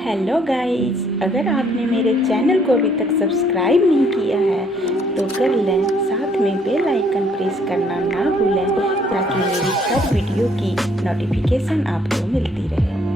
Hello guys, अगर आपने मेरे चैनल को अभी तक सब्सक्राइब नहीं किया है तो कर लें, साथ में बेल आइकन प्रेस करना ना भूलें ताकि मेरी हर वीडियो की नोटिफिकेशन आपको मिलती रहे।